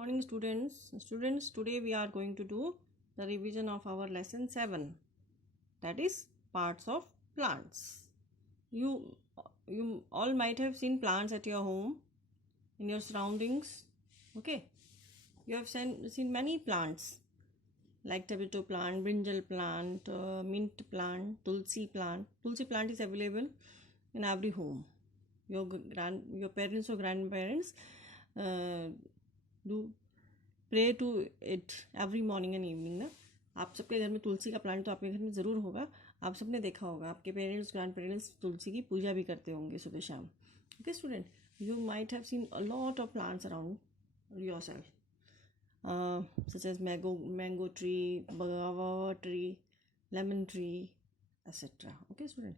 Morning students, today we are going to do the revision of our lesson 7, that is parts of plants. You all might have seen plants at your home, in your surroundings. Okay, you have seen many plants like tomato plant, brinjal plant, mint plant, tulsi plant. Tulsi plant is available in every home. Your parents or grandparents do pray to it every morning and evening ना. आप सबके घर में तुलसी का plant तो आपके घर में ज़रूर होगा. आप सबने देखा होगा, आपके पेरेंट्स ग्रैंड पेरेंट्स तुलसी की पूजा भी करते होंगे सुबह शाम. Okay student, you might have seen a lot of plants around yourself such as mango tree, guava tree, lemon tree, etc. Okay student,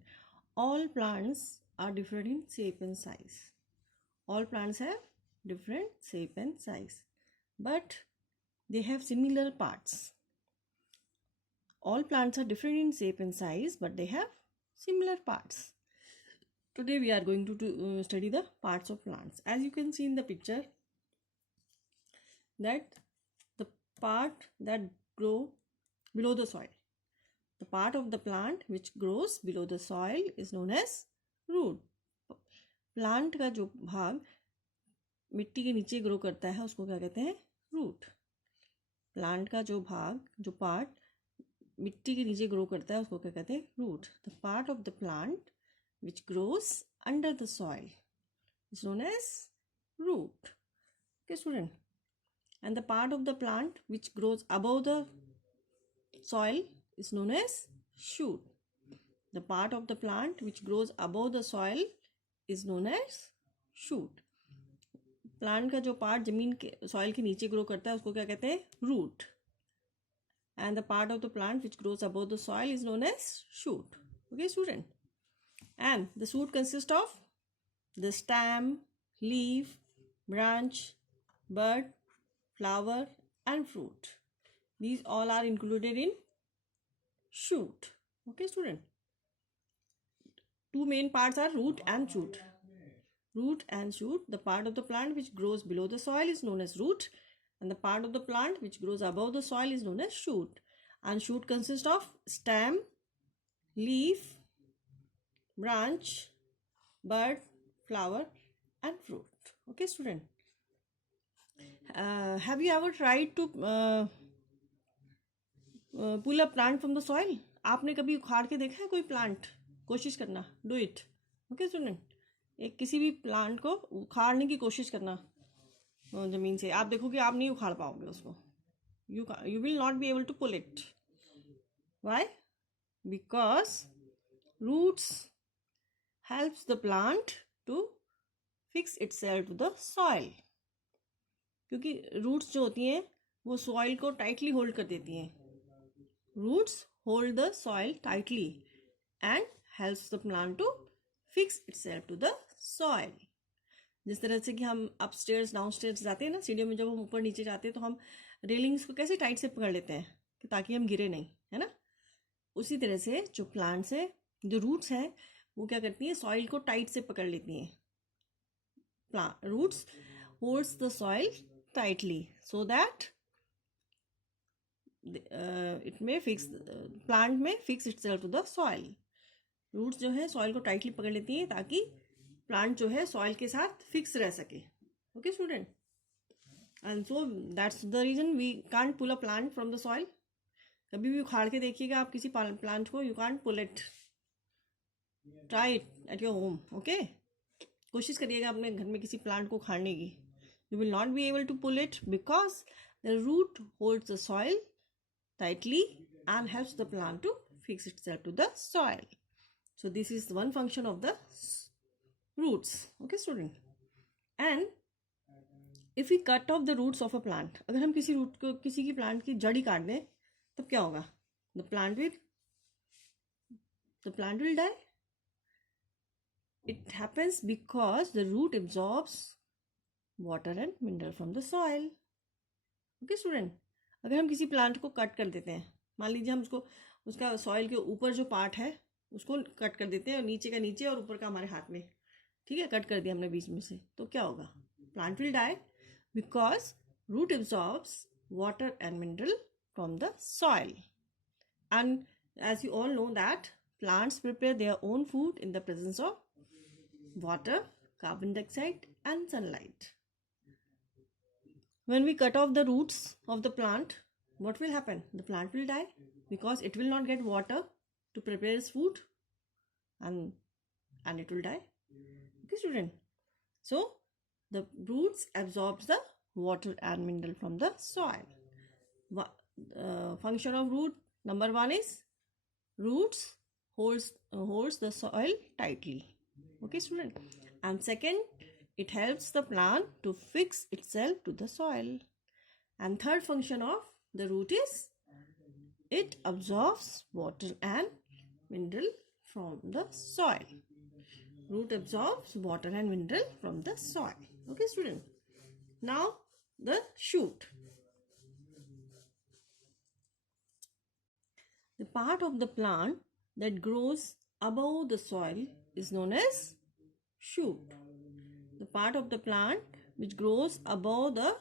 all plants are different in shape and size. All plants have different shape and size, but they have similar parts. All plants are different in shape and size, but they have similar parts. Today we are going to study the parts of plants. As you can see in the picture, that the part that grow below the soil, the part of the plant which grows below the soil is known as root. Plant का जो भाग मिट्टी के नीचे grow करता है उसको क्या कहते हैं? रूट. प्लांट का जो भाग, जो पार्ट मिट्टी के नीचे ग्रो करता है उसको क्या कहते हैं? Root. The part of the plant which grows under the soil is known as root. Okay student, and the part of the plant which grows above the soil is known as shoot. The part of the plant which grows above the soil is known as shoot. Plant का जो part जमीन के soil के नीचे grow करता है उसको क्या कहते हैं? Root. And the part of the plant which grows above the soil is known as shoot. Okay student, and the shoot consist of the stem, leaf, branch, bud, flower and fruit. These all are included in shoot. Okay student, two main parts are root and shoot. Root and shoot. The part of the plant which grows below the soil is known as root, and the part of the plant which grows above the soil is known as shoot. And shoot consists of stem, leaf, branch, bud, flower and fruit. Okay student, have you ever tried to pull a plant from the soil? आपने कभी उखाड़ के देखा है कोई plant? कोशिश करना, do it. Okay student, एक किसी भी प्लांट को उखाड़ने की कोशिश करना ज़मीन से. आप देखोगे आप नहीं उखाड़ पाओगे उसको. You will not be able to pull it. Why? Because roots helps the plant to fix itself to the soil. क्योंकि रूट्स जो होती हैं वो सॉइल को टाइटली होल्ड कर देती हैं. Roots hold the soil tightly and helps the plant to fix itself to the soil. जिस तरह से कि हम अपस्टेयर्स डाउनस्टेयर्स जाते हैं ना, सीढ़ियों में जब हम ऊपर नीचे जाते हैं तो हम रेलिंग्स को कैसे टाइट से पकड़ लेते हैं कि ताकि हम गिरे नहीं, है ना. उसी तरह से जो प्लांट्स है, जो रूट्स हैं, वो क्या करती हैं? सॉइल को टाइट से पकड़ लेती हैं. Roots holds the soil tightly so that it में फिक्स, प्लांट में fix itself to the soil. Roots जो है सॉइल को टाइटली पकड़ लेती हैं ताकि प्लांट जो है सॉइल के साथ फिक्स रह सके. Okay student, and so that's the reason we can't pull a plant from the soil. कभी भी उखाड़ के देखिएगा आप किसी प्लांट को, you can't pull it. Try it at your home. Okay, कोशिश करिएगा अपने घर में किसी प्लांट को उखाड़ने की. You will not be able to pull it because the root holds the soil tightly and helps the plant to fix itself to the soil. So this is one function of the roots. Okay student, and if we cut off the roots of a plant, अगर हम किसी root को, किसी की plant की जड़ ही काट दें तब क्या होगा? the plant will die. It happens because the root absorbs water and mineral from the soil. Okay student, अगर हम किसी प्लांट को कट कर देते हैं, मान लीजिए हम उसको, उसका सॉइल के ऊपर जो पार्ट है उसको कट कर देते हैं और नीचे का नीचे और ऊपर का हमारे हाथ में, ठीक है, कट कर दिया हमने बीच में से, तो क्या होगा? Plant will die because root absorbs water and mineral from the soil. And as you all know that plants prepare their own food in the presence of water, carbon dioxide and sunlight. When we cut off the roots of the plant, what will happen? The plant will die because it will not get water to prepare its food, and it will die. Okay, student. So the roots absorbs the water and mineral from the soil. Function of root number 1 is roots holds the soil tightly. Okay, student. And second, it helps the plant to fix itself to the soil. And third function of the root is it absorbs water and mineral from the soil. Root absorbs water and mineral from the soil. Okay, student. Now the shoot. The part of the plant that grows above the soil is known as shoot. The part of the plant which grows above the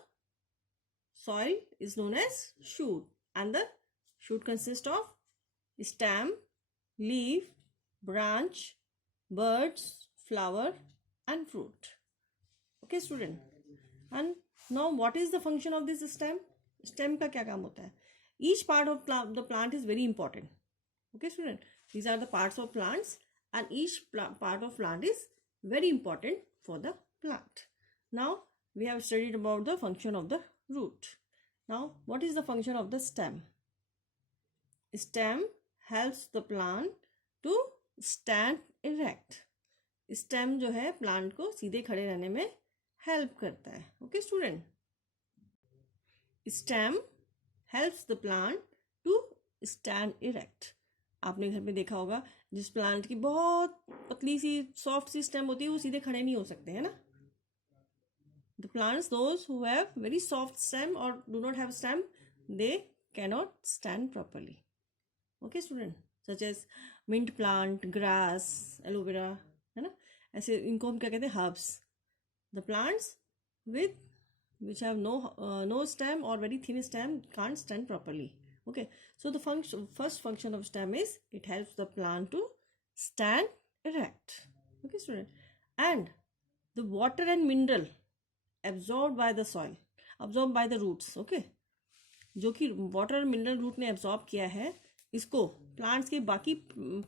soil is known as shoot, and the shoot consists of stem, leaf, branch, buds, flower and fruit. Okay, student. And now what is the function of this stem? Stem का क्या काम होता है? Each part of the plant is very important. Okay, student. These are the parts of plants, and each part of plant is very important for the plant. Now we have studied about the function of the root. Now what is the function of the stem? Stem helps the plant to stand erect. Stem जो है plant को सीधे खड़े रहने में help करता है. Okay, student. Stem helps the plant to stand erect. आपने घर में देखा होगा जिस प्लांट की बहुत पतली सी सॉफ्ट सी स्टेम होती है वो सीधे खड़े नहीं हो सकते, है ना. The plants those who have very soft stem or do not have stem, they cannot stand properly. Okay, student. Such as mint plant, grass, aloe vera, है ना. ऐसे इनको हम क्या कहते हैं? Herbs. The plants which have no stem or very thin stem can't stand properly. Okay, so the first function of stem is it helps the plant to stand erect. Okay, student. And the water and mineral absorbed by the soil, absorbed by the roots. Okay, जो कि water और mineral root ने absorb किया है, इसको plants के बाकी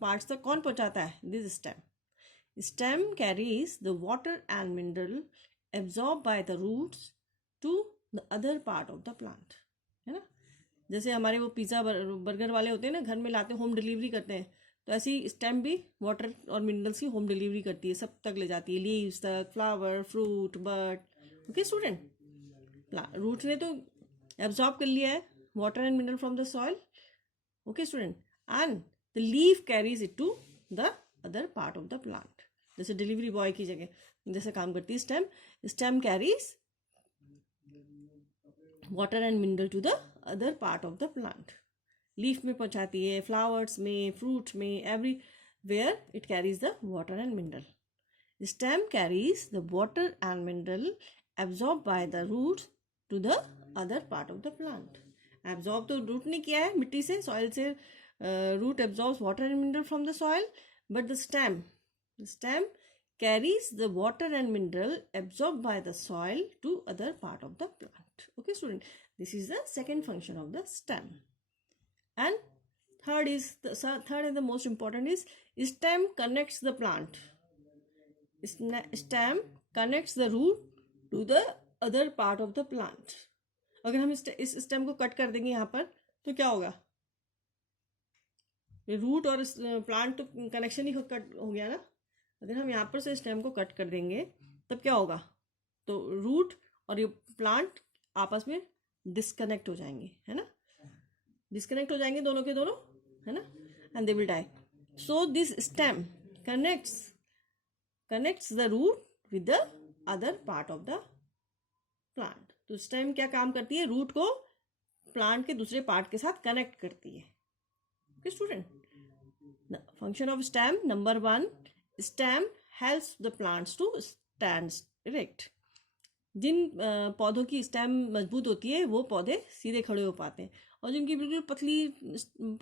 parts तक कौन पहुंचाता है? This stem carries the water and mineral absorb by the roots to the other part of the plant, है ना. जैसे हमारे वो पिज़्ज़ा बर्गर वाले होते हैं ना, घर में लाते हैं, होम डिलीवरी करते हैं, तो ऐसी स्टेम भी वाटर और मिनरल्स की होम डिलीवरी करती है, सब तक ले जाती है, लीव्स तक, flower, fruit, bird. Okay student. Root ने तो एब्जॉर्ब कर लिया है water and mineral from the soil. Okay student. And the leaf carries it to the other part of the plant. जैसे डिलीवरी बॉय की जगह जैसे काम करती है stem. Stem carries water and mineral to the other part of the plant. Leaf में पहुंचाती है, फ्लावर्स में, फ्रूट में, everywhere it carries the water and mineral. Stem carries the water and mineral absorb by the root to the other part of the plant. Absorb तो root ने किया है मिट्टी से, सॉइल से. Root absorbs water and mineral from the soil, but the stem carries the water and mineral absorbed by the soil to other part of the plant. Okay, student. This is the second function of the stem. And third and the most important is stem connects the plant. Stem connects the root to the other part of the plant. अगर हम इस stem को cut कर देंगे यहाँ पर तो क्या होगा? रूट और प्लांट तो कनेक्शन ही कट हो गया ना. अगर हम यहाँ पर से स्टेम को कट कर देंगे तब क्या होगा? तो रूट और ये प्लांट आपस में डिस्कनेक्ट हो जाएंगे, है ना. डिस्कनेक्ट हो जाएंगे दोनों के दोनों, है ना. And they will die. So this stem connects the root with the other part of the plant. तो स्टेम क्या काम करती है? रूट को प्लांट के दूसरे पार्ट के साथ कनेक्ट करती है. Okay student. Function of stem number 1, stem helps the plants to stand erect. जिन पौधों की स्टेम मजबूत होती है वो पौधे सीधे खड़े हो पाते हैं, और जिनकी बिल्कुल पतली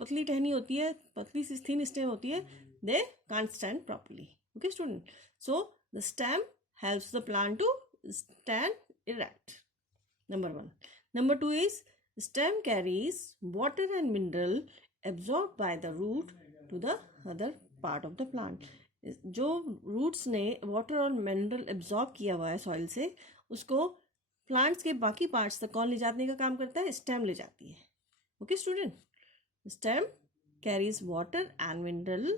पतली टहनी होती है, पतली सी थिन स्टेम होती है, they can't stand properly. Okay student, so the stem helps the plant to stand erect. Number 1. Number 2 is stem carries water and mineral absorbed by the root to the other part of the plant. जो roots ने water और mineral absorb किया हुआ है soil से, उसको plants के बाकी पार्ट्स तक कौन ले जाने का काम करता है? स्टेम ले जाती है. Okay student, stem carries water and mineral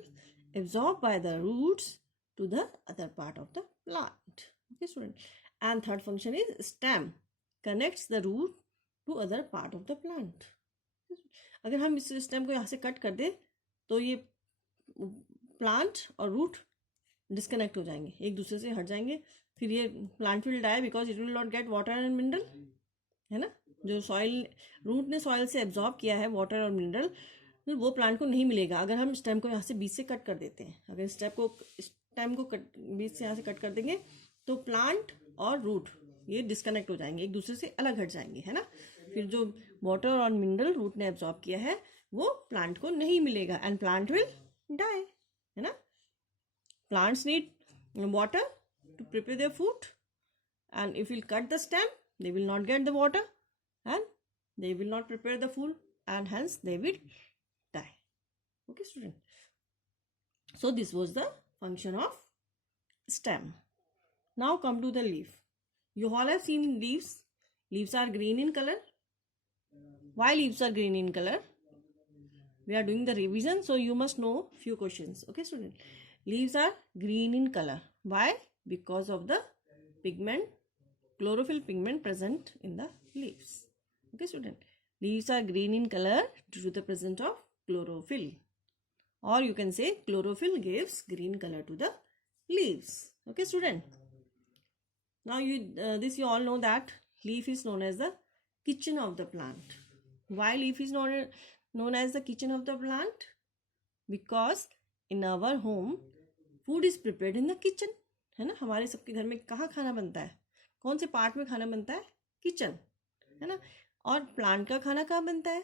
absorbed by the roots to the other part of the plant. Okay student, and third function is stem connects the root to other part of the plant. अगर हम इस stem को यहाँ से cut कर दें तो ये प्लांट और रूट डिस्कनेक्ट हो जाएंगे, एक दूसरे से हट जाएंगे. फिर ये plant will die because it will not get water and mineral, है ना. जो सॉइल रूट ने सॉइल से एब्जॉर्ब किया है वाटर और मिनरल, वो प्लांट को नहीं मिलेगा अगर हम स्टेम को यहाँ से बीच से कट कर देते हैं. अगर स्टेम को बीच से यहाँ से कट कर देंगे तो प्लांट और रूट ये डिस्कनेक्ट हो जाएंगे, एक दूसरे से अलग हट जाएंगे, है ना. फिर जो वाटर और मिनरल रूट ने एब्जॉर्ब किया है वो प्लांट को नहीं मिलेगा एंड प्लांट विल डाई, है ना. Plants need water to prepare their food, and if will cut the stem they will not get the water and they will not prepare the food and hence they will die. Okay student, so this was the function of stem. Now come to the leaf. You all have seen leaves. Leaves are green in color. Why leaves are green in color? We are doing the revision, so you must know few questions. Okay student, leaves are green in color. Why? Because of the pigment, chlorophyll pigment present in the leaves. Okay student, leaves are green in color due to the presence of chlorophyll, or you can say chlorophyll gives green color to the leaves. Okay student, now you all know that leaf is known as the kitchen of the plant. Why leaf is known as the kitchen of the plant? Because in our home food is prepared in the kitchen, है ना. हमारे सबके घर में कहाँ खाना बनता है? कौन से पार्ट में खाना बनता है? किचन, है ना. और प्लांट का खाना कहाँ बनता है?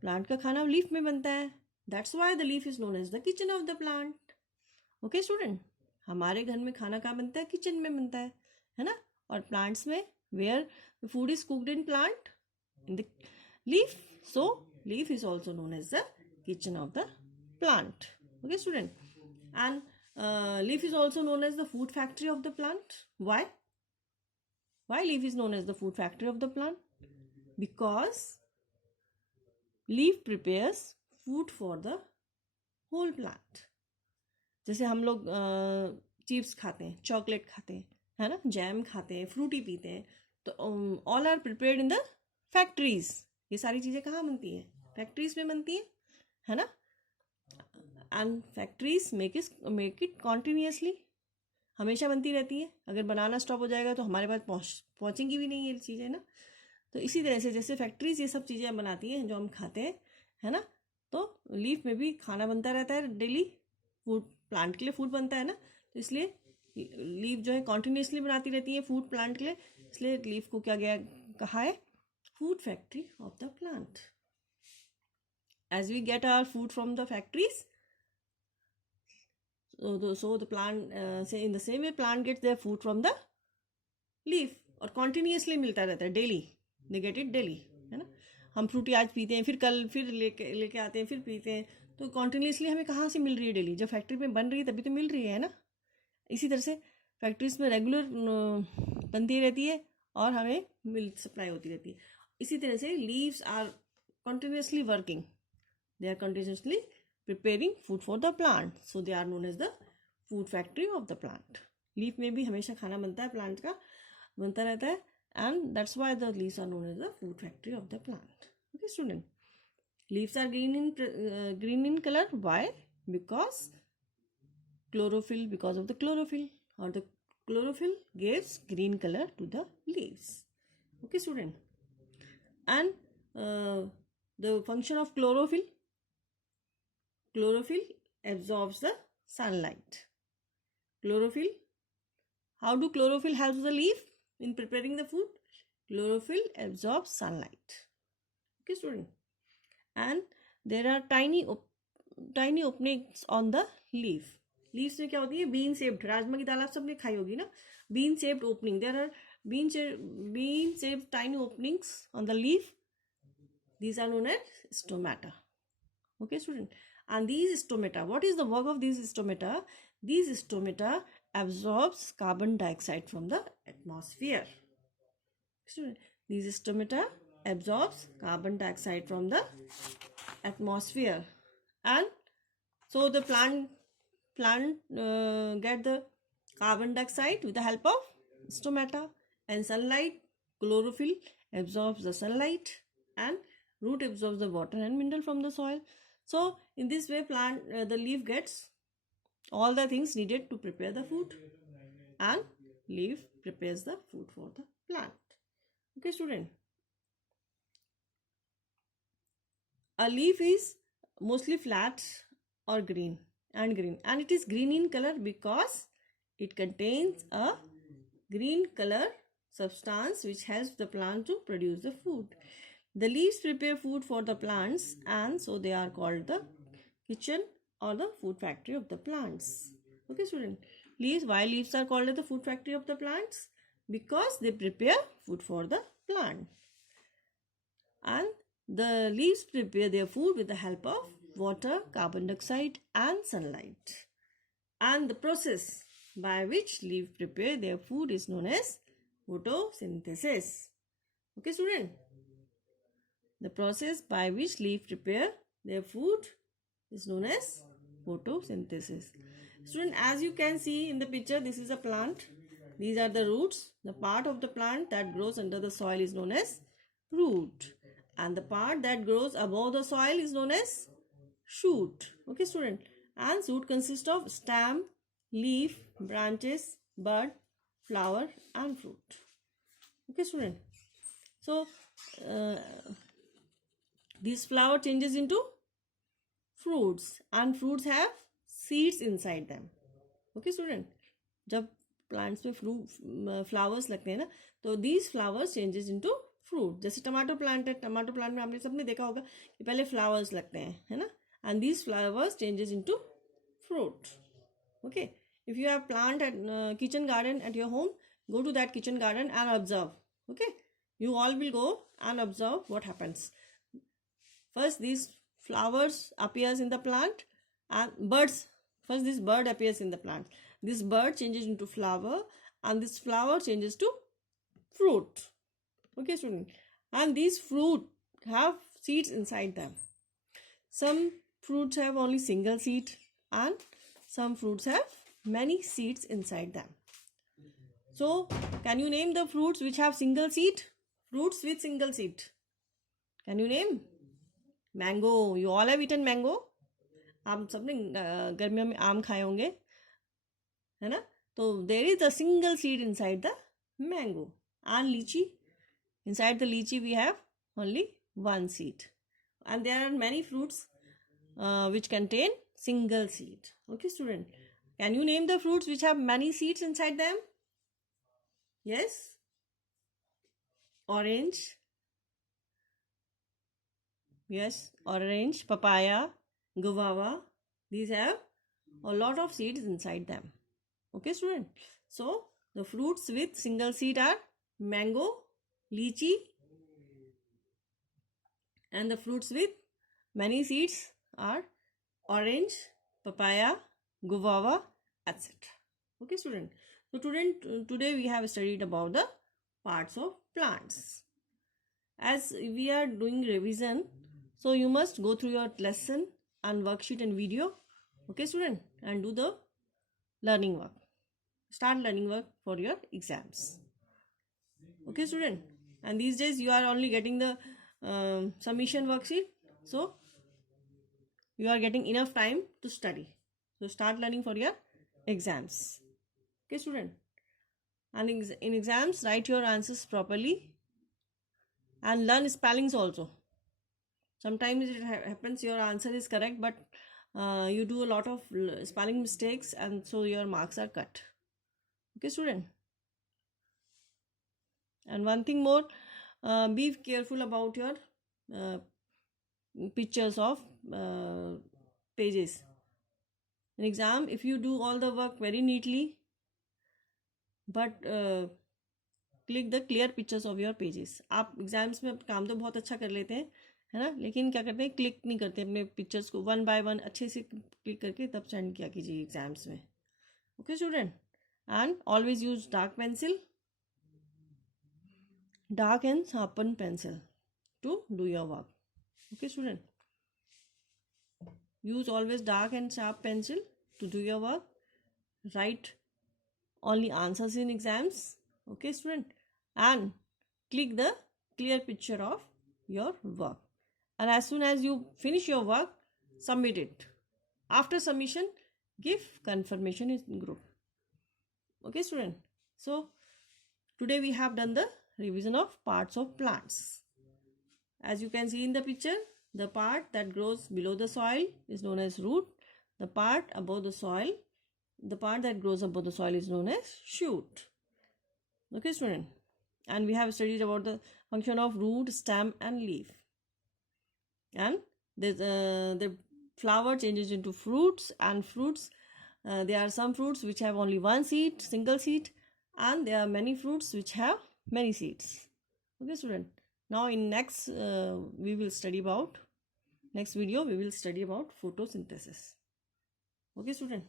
प्लांट का खाना लीफ में बनता है. That's why the leaf is known as the kitchen of the plant. Okay student, हमारे घर में खाना कहाँ बनता है? किचन में बनता है ना. और प्लांट्स में where food is cooked in plant, in the leaf. So leaf is also known as the kitchen of the plant. Okay student, and leaf is also known as the food factory of the plant. Why? Why leaf is known as the food factory of the plant? Because leaf prepares food for the whole plant. जैसे हम लोग chips खाते हैं, chocolate खाते हैं, है ना, jam खाते हैं, फ्रूटी पीते हैं, तो all are prepared in the factories. ये सारी चीज़ें कहाँ बनती हैं? फैक्ट्रीज में बनती है ना. And factories make it continuously, हमेशा बनती रहती है. अगर बनाना स्टॉप हो जाएगा तो हमारे पास पहुँचेंगी भी नहीं ये चीज़ें ना. तो इसी तरह से जैसे फैक्ट्रीज ये सब चीज़ें बनाती हैं जो हम खाते हैं, है ना, तो लीफ में भी खाना बनता रहता है डेली. फूड प्लांट के लिए फूड बनता है ना, तो इसलिए लीफ जो है कॉन्टिन्यूसली बनाती रहती है फूड प्लांट के लिए. इसलिए लीफ को क्या गया कहा है? Food factory of the plant. As we get our food from the factories, so the plant say in the same way plant gets their food from the leaf, और continuously मिलता रहता है daily. they get it daily, है ना. हम Frooti आज पीते हैं, फिर कल फिर लेके आते हैं, फिर पीते हैं, तो कॉन्टिन्यूसली हमें कहाँ से मिल रही है? डेली. जब फैक्ट्री में बन रही है तभी तो मिल रही है ना. इसी तरह से फैक्ट्रीज में रेगुलर बनती रहती है और हमें मिल्क सप्लाई होती रहती है. इसी तरह से leaves are continuously working, they are continuously preparing food for the plant, so they are known as the food factory of the plant. Leaf में भी हमेशा खाना बनता है, प्लांट का बनता रहता है, and that's why the leaves are known as the food factory of the plant. Okay student, leaves are green in color. Why? Because chlorophyll, because of the chlorophyll, or the chlorophyll gives green color to the leaves. Okay student, and the function of chlorophyll absorbs the sunlight. Chlorophyll How do chlorophyll helps the leaf in preparing the food? Chlorophyll absorbs sunlight. Okay, student. And there are tiny openings on the leaf. Leaves में क्या होती है? Bean shaped. Rajma की दाल आप सबने खाई होगी ना? Bean shaped opening. There are bean shaped tiny openings on the leaf. These are known as stomata. Okay, student. And these stomata, what is the work of these stomata? These stomata absorbs carbon dioxide from the atmosphere. Student, these stomata absorbs carbon dioxide from the atmosphere, and so the plant get the carbon dioxide with the help of stomata, and sunlight, chlorophyll absorbs the sunlight, and root absorbs the water and mineral from the soil. So in this way the leaf gets all the things needed to prepare the food, and leaf prepares the food for the plant. Okay, student. A leaf is mostly flat or green, and it is green in color because it contains a green color substance which helps the plant to produce the food. The leaves prepare food for the plants, and so they are called the kitchen or the food factory of the plants. Okay, student. Why leaves are called the food factory of the plants? Because they prepare food for the plant. And the leaves prepare their food with the help of water, carbon dioxide, and sunlight. And the process by which leaves prepare their food is known as photosynthesis. Okay, student. The process by which leaves prepare their food is known as photosynthesis. Student, as you can see in the picture, this is a plant. These are the roots. The part of the plant that grows under the soil is known as root, and the part that grows above the soil is known as shoot. Okay, student. And shoot consists of stem, leaf, branches, bud, flower, and fruit. Okay, student. So this flower changes into fruits, and fruits have seeds inside them. Okay, student. जब plants में flowers लगते हैं ना, तो these flowers changes into fruit. जैसे tomato plant है, tomato plant में आपने सबने देखा होगा कि पहले flowers लगते हैं, है ना, and these flowers changes into fruit. Okay, if you have plant at kitchen garden at your home, go to that kitchen garden and observe. Okay, you all will go and observe what happens. First, these flowers appears in the plant, and first this bird appears in the plant. This bird changes into flower, and this flower changes to fruit. Okay, student. And these fruit have seeds inside them. Some fruits have only single seed, and some fruits have many seeds inside them. So, can you name the fruits which have single seed? Fruits with single seed. Can you name? Mango. You all have eaten mango. आप सबने गर्मियों में आम खाए होंगे, है ना? तो there is a single seed inside the mango. And lychee, inside the lychee we have only one seed. And there are many fruits which contain single seed. Okay, student. Can you name the fruits which have many seeds inside them? Yes. Orange. Yes, orange, papaya, guava. These have a lot of seeds inside them. Okay, student. So, the fruits with single seed are mango, lychee, and the fruits with many seeds are orange, papaya, guava, etc. Okay, student. So, today we have studied about the parts of plants. As we are doing revision, so you must go through your lesson and worksheet and video. Okay, student, and do the learning work. Start learning work for your exams. Okay, student. And these days you are only getting the submission worksheet, so you are getting enough time to study. So start learning for your exams. Okay, student. And in exams, write your answers properly and learn spellings also. Sometimes it happens your answer is correct, but you do a lot of spelling mistakes, and so your marks are cut. Okay, student. And one thing more, be careful about your pictures of pages. In exam, if you do all the work very neatly, but click the clear pictures of your pages. आप exams में काम तो बहुत अच्छा कर लेते हैं, है ना, लेकिन क्या करते हैं, क्लिक नहीं करते अपने पिक्चर्स को, 1 by 1 अच्छे से क्लिक करके तब सेंड किया कीजिए एग्जाम्स में. Okay student, and always use dark and sharpen pencil to do your work. Okay student, use always dark and sharp pencil to do your work. Write only answers in exams. Okay student, and click the clear picture of your work, and as soon as you finish your work, submit it. After submission, give confirmation in group. Okay student, so today we have done the revision of parts of plants. As you can see in the picture, the part that grows below the soil is known as root. The part above the soil, the part that grows above the soil is known as shoot. Okay student, and we have studied about the function of root, stem and leaf. And the flower changes into fruits, and fruits, there are some fruits which have only one seed, single seed, and there are many fruits which have many seeds. Okay student, now in next we will study about, next video we will study about photosynthesis. Okay student.